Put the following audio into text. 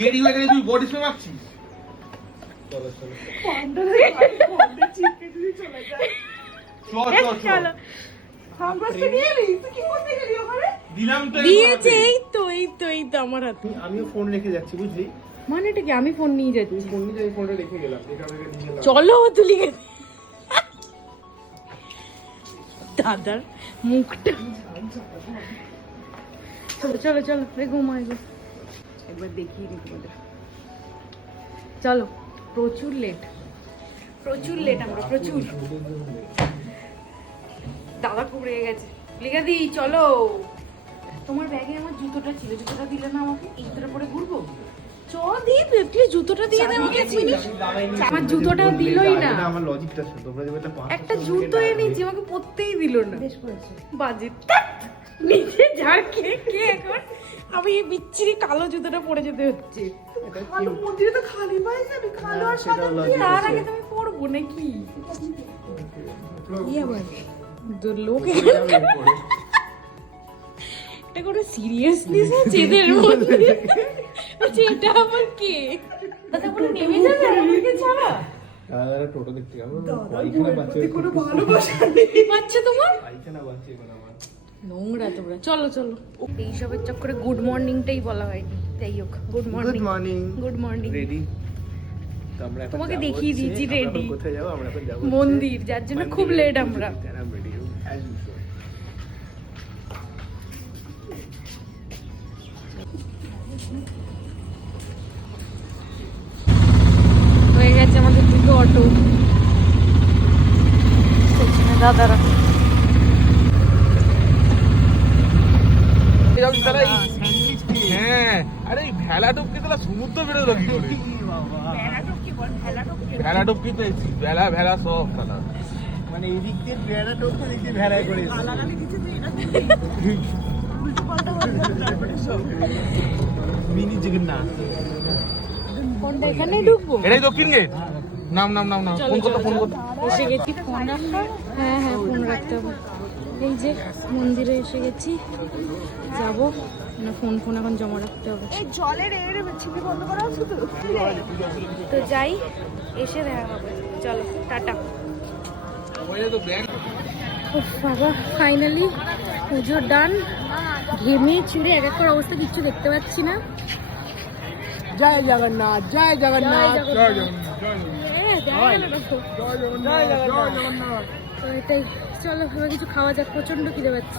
দেরি হয়ে গেলে তুই বডি স্প্রে মাখছিস। আমার হাতে আমিও ফোন রেখে যাচ্ছি বুঝলি। মানেটা কি? আমি ফোন নিয়ে যাচ্ছি। ফোন নিয়ে যাই, ফোনটা রেখে গেলাম। চলো তুলি গেছে দাদার মুখটা। চলো চলো চলো ঘুমাই গো, একবার দেখিয়ে নি তোমাদের। চলো, প্রচুর লেট আমরা, প্রচুর। দাদা খুব রেগে গেছে। লিখা দি চলো। তোমার ব্যাগে আমার জুতোটা ছিল, জুতোটা দিলে না আমাকে? এই জুতোটা পরে ঘুরবো? চ দিই, প্লিজ জুতোটা দিয়ে দে আমাকে 1 মিনিট। আমার জুতোটা দিলই না। আমার লজিকটা শুনো, তোমরা যে বলতে একটা জুতো এনেছি, আমাকে পরতেই দিল না। বেশ করেছে, বাজে নিচে ঝাড় কে এখন আমি এই বিচ্ছিরি কালো জুতোটা পরে যেতে হচ্ছে। কালো মন্দিরে তো খালি পায়ে যাবে, কালো আর সাদা কি আর আগে তুমি পরবো নাকি? কি আবার লোক এটা কোনো সিরিয়াসনেস আছে এদের মধ্যে? আচ্ছা এটা আবার কে? দাদা বলে নেমে যাবে আমাকে ছাড়া? দাদা টোটো দেখতে গেল, কোনো ভালোবাসা নেই। বাচ্চা তোমার পাইখানা বাচ্চা এখন আমার। নোংরা তোমরা। চলো চলো, এইসবের চক্করে গুড মর্নিংটাই বলা হয়নি। যাই হোক, good morning. Good morning. Ready তোমাকে দেখিয়ে দিয়েছি রেডি। কোথায় যাবো আমরা? এখন যাবো মন্দির, যার জন্য খুব লেট আমরা। হয়ে গেছে আমাদের 2টো অটো। দাদারা হ্যাঁ, আরে ভেলা টপকে তাহলে সমুদ্র বেরোলো কি করে? ভেলা টপকে তো ভেলা সব তাহলে মানে এই দিক দিয়ে ভেলা টপকে দিক দিয়ে ভেলায় করে মিনি জগন্নাথ। কোনটা? এখানে ঢুকবো? এটাই দক্ষিণ গেট। নাম ফোন করতে এসে গেছি। ফোন রাখবো? হ্যাঁ ফোন রাখতে হবে। এই যে মন্দিরে এসে গেছি, যাবো না ফোন এখন জমা রাখতে হবে। এই জলের ছিপি বন্ধ করা আছে তো। তো যাই, এসে দেখা হবে। চলো টাটা। বাবা ফাইনালি পুজো ডান। ঘেমে চুড়ে এক একটা অবস্থা, কিচ্ছু দেখতে পাচ্ছি না। জয় জগন্নাথ, জয় জগন্নাথ, জয় এটাই। চলো এবার কিছু খাওয়া যাক, প্রচন্ড খিদে পাচ্ছে।